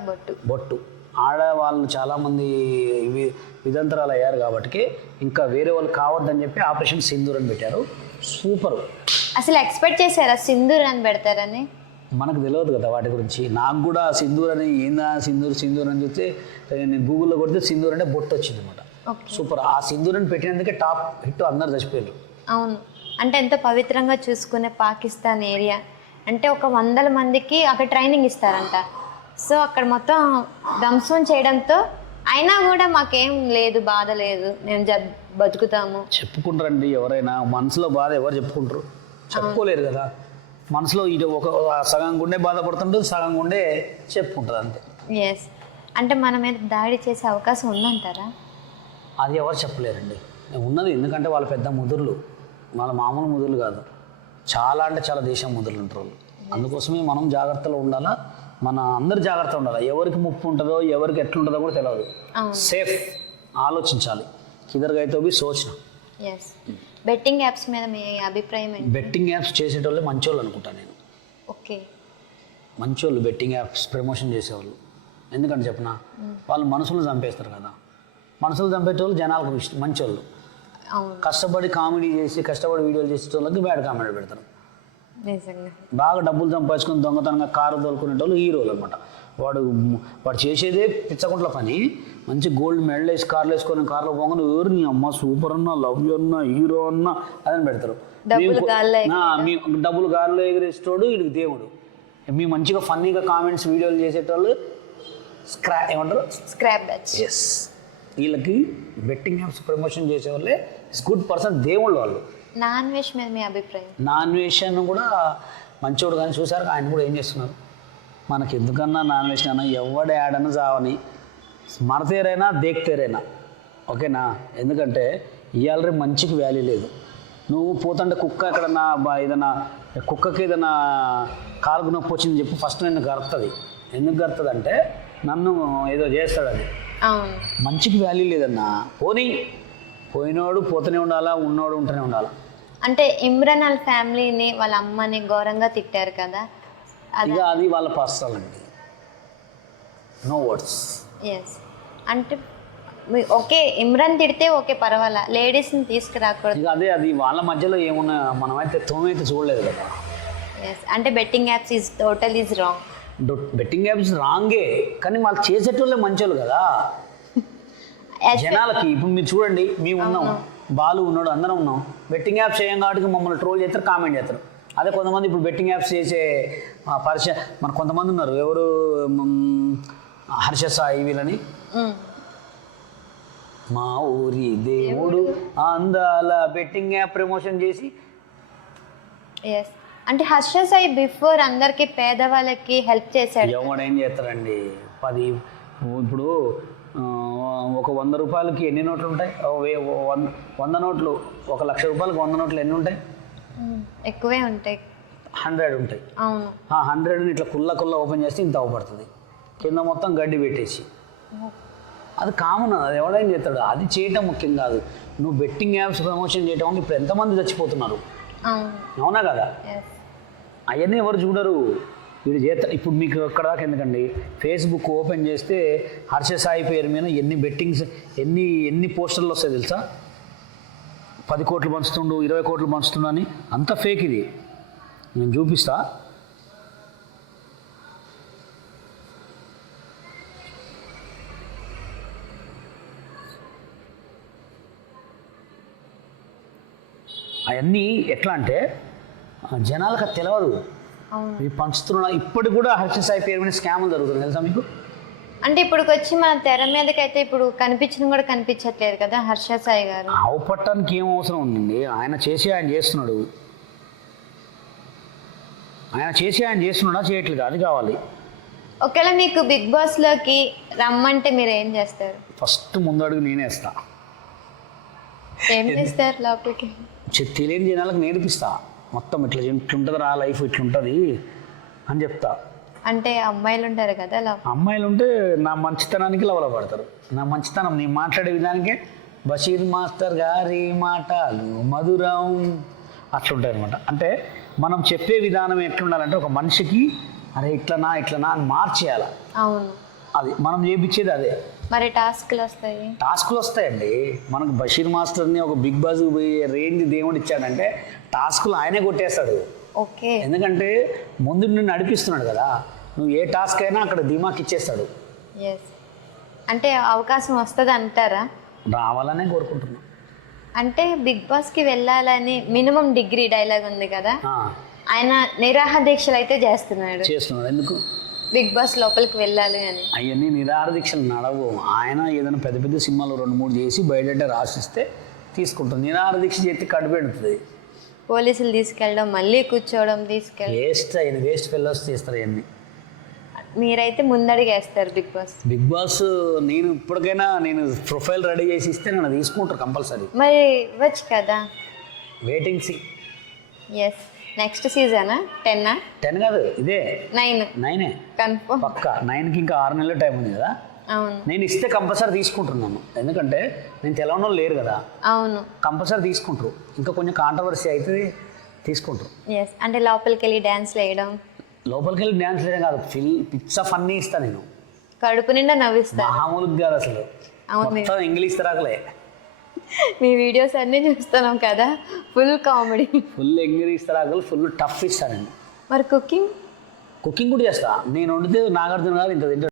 బొట్టు. ఆడవాళ్ళు చాలామంది విదంతరాలు అయ్యారు కాబట్టి ఇంకా వేరే వాళ్ళు కావద్దని చెప్పి ఆపరేషన్ సింధూర్ అని పెట్టారు. సూపర్. అసలు ఎక్స్పెక్ట్ చేశారా సింధూర్ అని పెడతారని? మనకు తెలియదు కదా వాటి గురించి. నాకు కూడా సింధూర్ అని ఏందా సింధూర్ అని చూస్తే నేను గూగుల్లో కొడితే సింధూర్ అంటే బొట్టు వచ్చింది అనమాట. సూపర్. ఆ సింధూర్ అని పెట్టినందుకే టాప్ హిట్, అందరు చచ్చిపోయారు. అవును, అంటే ఎంత పవిత్రంగా చూసుకునే పాకిస్తాన్ ఏరియా అంటే ఒక 100 మందికి అక్కడ ట్రైనింగ్ ఇస్తారంట. సో అక్కడ మొత్తం ధ్వంసం చేయడంతో అయినా కూడా మాకేం లేదు, బాధ లేదు, మేము బతుకుతాము. చెప్పుకుంటారండి ఎవరైనా, మనసులో బాధ ఎవరు చెప్పుకుంటారు? చెప్పుకోలేరు కదా. మనసులో ఇది ఒక సగం గుండె బాధపడుతుంటుంది, సగం గుండె చెప్పుకుంటుంది అంతే. ఎస్. అంటే మన మీద దాడి చేసే అవకాశం ఉందంటారా? అది ఎవరు చెప్పలేరండి. ఉన్నది, ఎందుకంటే వాళ్ళ పెద్ద ముదురులు, వాళ్ళ మామూలు ముదురులు కాదు, చాలా అంటే చాలా దేశం ముదురులు ఉంటారు వాళ్ళు. అందుకోసమే మనం జాగ్రత్తలో ఉండాలా, మన అందరు జాగ్రత్త ఉండాలి. ఎవరికి ముప్పు ఉంటుందో ఎవరికి ఎట్లుంటుందో కూడా తెలియదు. సేఫ్ ఆలోచించాలి. కిదర్గా అయితే సోచన. ఎస్. బెట్టింగ్ యాప్స్ మీద మీ అభిప్రాయం ఏంటి? బెట్టింగ్ యాప్స్ చేసేటోళ్ళే మంచోళ్ళు అనుకుంటాను నేను. ఓకే, మంచోళ్ళు బెట్టింగ్ యాప్స్ ప్రమోషన్ చేసేవాళ్ళు. ఎందుకంటే చెప్పిన వాళ్ళు మనసులు చంపేస్తారు కదా. మనసులు చంపేటోళ్ళు జనాలకు ఇష్టం, మంచోళ్ళు. కష్టపడి కామెడీ చేసి, కష్టపడి వీడియోలు చేసేటోళ్ళకి బ్యాడ్ కామెడీ పెడతారు. బాగా డబ్బులు సంపాదించుకుని దొంగతనంగా కారు తోలుకునేటోళ్ళు హీరోలు అనమాట. వాడు చేసేదే పిచ్చకుంట్ల పని. మంచి గోల్డ్ మెడల్ వేసి కార్లు వేసుకొని కార్లో పోగానే ఎవరు నీ అమ్మ సూపర్ అన్నా, లవ్ యూ అన్నా, హీరో అన్నా అదని పెడతారు. మీ డబ్బులు గాల్లో ఎగిరేసేటోడు వీడికి దేవుడు. మీ మంచిగా ఫన్నీగా కామెంట్స్ వీడియోలు చేసేటోళ్ళు ఏమంటారు, స్క్రాప్ బ్యాచ్. ఎస్. వీళ్ళకి బెట్టింగ్ యాప్స్ ప్రమోషన్ చేసేవాళ్ళే గుడ్ పర్సన్, దేవుళ్ళు వాళ్ళు. నాన్ వెజ్ మీద మీ అభిప్రాయం? నాన్ వెజ్ అని కూడా మంచోడు, కానీ చూసారు ఆయన కూడా ఏం చేస్తున్నారు. మనకి ఎందుకన్నా నాన్ వెజ్ అన్నా ఎవడ యాడన్నా చావని, మరతేరైనా దేక్తేరైనా ఓకేనా. ఎందుకంటే ఇవాళ రేపు మంచికి వాల్యూ లేదు. నువ్వు పోతుంటే కుక్క ఎక్కడన్నా ఏదైనా కుక్కకి ఏదైనా కాలుకు నొప్పి వచ్చిందని చెప్పి ఫస్ట్ నన్ను గరుతుంది. ఎందుకు గరుతుంది అంటే నన్ను ఏదో చేస్తాడు. అది మంచికి వాల్యూ లేదన్నా. పోయినోడు పోతూనే ఉండాలా, ఉన్నోడు ఉంటూనే ఉండాలా. అంటే ఇమ్రాన్ వాళ్ళ ఫ్యామిలీని, వాళ్ళ అమ్మని ఘోరంగా తిట్టారు కదా, ఇక అది వాళ్ళ పర్సనల్ అండి, నో వర్డ్స్. ఎస్. అంటే ఓకే, ఇమ్రాన్ తిడితే ఓకే పర్వాలా, లేడీస్ని తీసుకురాకూడదు. ఇక అదే, అది వాళ్ళ మధ్యలో ఏమున్నా మనమైతే తోమైతే చూడలేదు కదా. ఎస్ అంటే betting apps is total is wrong. Betting apps రాంగే, కానీ వాళ్ళు చేసేటోళ్ళే మంచోళ్ళు కదా జనాలకి. ఇప్పుడు మీరు చూడండి, మేము ఉన్నాం, బాలు ఉన్నాడు, అందరం ఉన్నాం. బెట్టింగ్ యాప్స్ చేయం కాబట్టి మమ్మల్ని ట్రోల్ చేస్తారు, కామెంట్ చేస్తారు. అదే కొంతమంది ఇప్పుడు బెట్టింగ్ యాప్స్ చేసే మన కొంతమంది ఉన్నారు, ఎవరు హర్ష సాయి వీళ్ళని, మా ఊరి దేవుడు అందాల బెట్టింగ్ యాప్ ప్రమోషన్ చేసి. ఎస్ అంటే హర్ష సాయి బిఫోర్ అందరికి పేదవాళ్ళకి హెల్ప్ చేశాడు. ఎవడేం చేస్తారండి, 10 ఇప్పుడు ఒక 100 రూపాయలకి ఎన్ని నోట్లు ఉంటాయి? 100 నోట్లు, 1,00,000 రూపాయలకి 100 నోట్లు ఎన్ని ఉంటాయి? ఎక్కువే ఉంటాయి, 100 ఉంటాయి. అవును, 100ని ఇట్లా కుల్ల ఓపెన్ చేస్తే ఇంత అవపడుతుంది, కింద మొత్తం గడ్డి పెట్టేసి. అది కామన్, అది ఎవడైనా చేస్తాడు. అది చేయటం ముఖ్యం కాదు. నువ్వు బెట్టింగ్ యాప్స్ ప్రమోషన్ చేయటం వల్ల ఇప్పుడు ఎంతమంది చచ్చిపోతున్నారు, అవునా కదా? అవన్నీ ఎవరు చూడరు, వీడు చేస్తారు. ఇప్పుడు మీకు ఎక్కడ దాకా ఎందుకండి, ఫేస్బుక్ ఓపెన్ చేస్తే హర్ష సాయి పేరు మీద ఎన్ని బెట్టింగ్స్, ఎన్ని పోస్టర్లు వస్తాయి తెలుసా? 10 కోట్లు పంచుతుండు, 20 కోట్లు పంచుతుండు అని. అంత ఫేక్ ఇది, నేను చూపిస్తా. అవన్నీ ఎట్లా అంటే జనాలకు అది తెలియదు, ఇవి పంచుతున్నా. ఇప్పటికి కూడా హర్ష సాయి పేరు మీద స్కామ్లు జరుగుతుంది తెలుసా మీకు? అంటే ఇప్పుడు వచ్చి మన తెర మీదకైతే ఇప్పుడు కనిపించడం కూడా కనిపించట్లేదు కదా హర్ష సాయి గారు. అవపట్టడానికి ఏం అవసరం ఉందండి, ఆయన చేస్తున్నాడు. ఆయన చేస్తున్నాడా చేయట్లేదు, అది కావాలి. ఒకవేళ మీకు బిగ్ బాస్లోకి రమ్మంటే మీరు ఏం చేస్తారు? ఫస్ట్ ముందడుగు నేనే వేస్తా. ఏం చేస్తారు లోపలికి? తెలియని జనాలకు నేర్పిస్తా మొత్తం, ఇట్లుంటుంది రా లైఫ్, ఇట్లుంటుంది అని చెప్తా. అంటే అమ్మాయిలు ఉంటారు కదా, అమ్మాయిలు ఉంటే నా మంచితనానికి లవల పడతారు. నా మంచితనం, నేను మాట్లాడే విధానికే బషీర్ మాస్టర్ గారి మాటలు మధురం అట్లుంటాయి అనమాట. అంటే మనం చెప్పే విధానం ఎట్లుండాలంటే ఒక మనిషికి అరే ఇట్లనా అని మార్చేయాలి. అవును, అది మనం చేయించేది అదే. మరి టాస్క్లు వస్తాయండి మనకు. బషీర్ మాస్టర్ని ఒక బిగ్ బాస్ రేంజ్ దేవుడు ఇచ్చాడంటే టాస్క్లు ఆయనే కొట్టేస్తాడు. ఓకే, ఎందుకంటే ముందు నిన్ను నడిపిస్తున్నాడు కదా, నువ్వు ఏ టాస్క్ అయినా అక్కడ దిమాక్ ఇచ్చేస్తాడు. ఎస్ అంటే అవకాశం వస్తుంది అంటారా? రావాలనే కోరుకుంటున్నాను. అంటే బిగ్ బాస్కి వెళ్ళాలని మినిమం డిగ్రీ డైలాగ్ ఉంది కదా, ఆయన నిరాహార దీక్షలు అయితే చేస్తున్నాడు. ఎందుకు? బిగ్ బాస్ లోపలికి వెళ్ళాలి అని. అవన్నీ నిరాహార దీక్షలు నడవు. ఆయన ఏదైనా పెద్ద పెద్ద సినిమాలు 2-3 చేసి బయట రాసిస్తే తీసుకుంటుంది. నిరాహార దీక్ష చేస్తే కడుపు పెడుతుంది. పోలీసులు తీసుకెళ్ళడం, మళ్ళీ కూర్చోవడం, వేస్ట్ ఫెలోస్ చేస్తారు అవన్నీ. మీరైతే ముందడిగేస్తారు బిగ్ బాస్. నేను ఇప్పటికైనా ప్రొఫైల్ రెడీ చేసి ఇస్తే నన్ను తీసుకుంటారు కంపల్సరీ. మరి ఇవ్వచ్చు కదా, వెయిటింగ్ సి. ఎస్ నెక్స్ట్ సీజనా 10 కాదు, ఇదే 9 కన్ఫర్మ్. పక్కా 9కి ఇంకా 6 నెలల టైం ఉంది కదా. అవును, నేను ఇస్తే కంపల్సరీ తీసుకుంటున్నాను, ఎందుకంటే నేను తెలవనో లేరు కదా. అవును, కంపల్సరీ తీసుకుంటారు. ఇంకా కొంచెం కాంట్రవర్సీ అవుతుంది, తీసుకుంటారు. ఎస్ అంటే లోపలికి వెళ్ళి డ్యాన్స్ వేయడం కాదు, పిచ్చ ఫన్నీ ఇస్తాను నేను. కడుపు నిండా నవ్విస్తా, మామూలుగా కాదు అసలు. మొత్తం ఇంగ్లీష్ తరాకులే. మీ వీడియోస్ అన్నీ చూస్తున్నాం కదా, ఫుల్ కామెడీ, ఫుల్ ఇంగ్లీష్ తరాకులు, ఫుల్ టఫ్ ఇస్తానండి. మరి కుకింగ్ కూడా చేస్తా. నేను వండితే నాగార్జున గారు ఇంత తింటారు.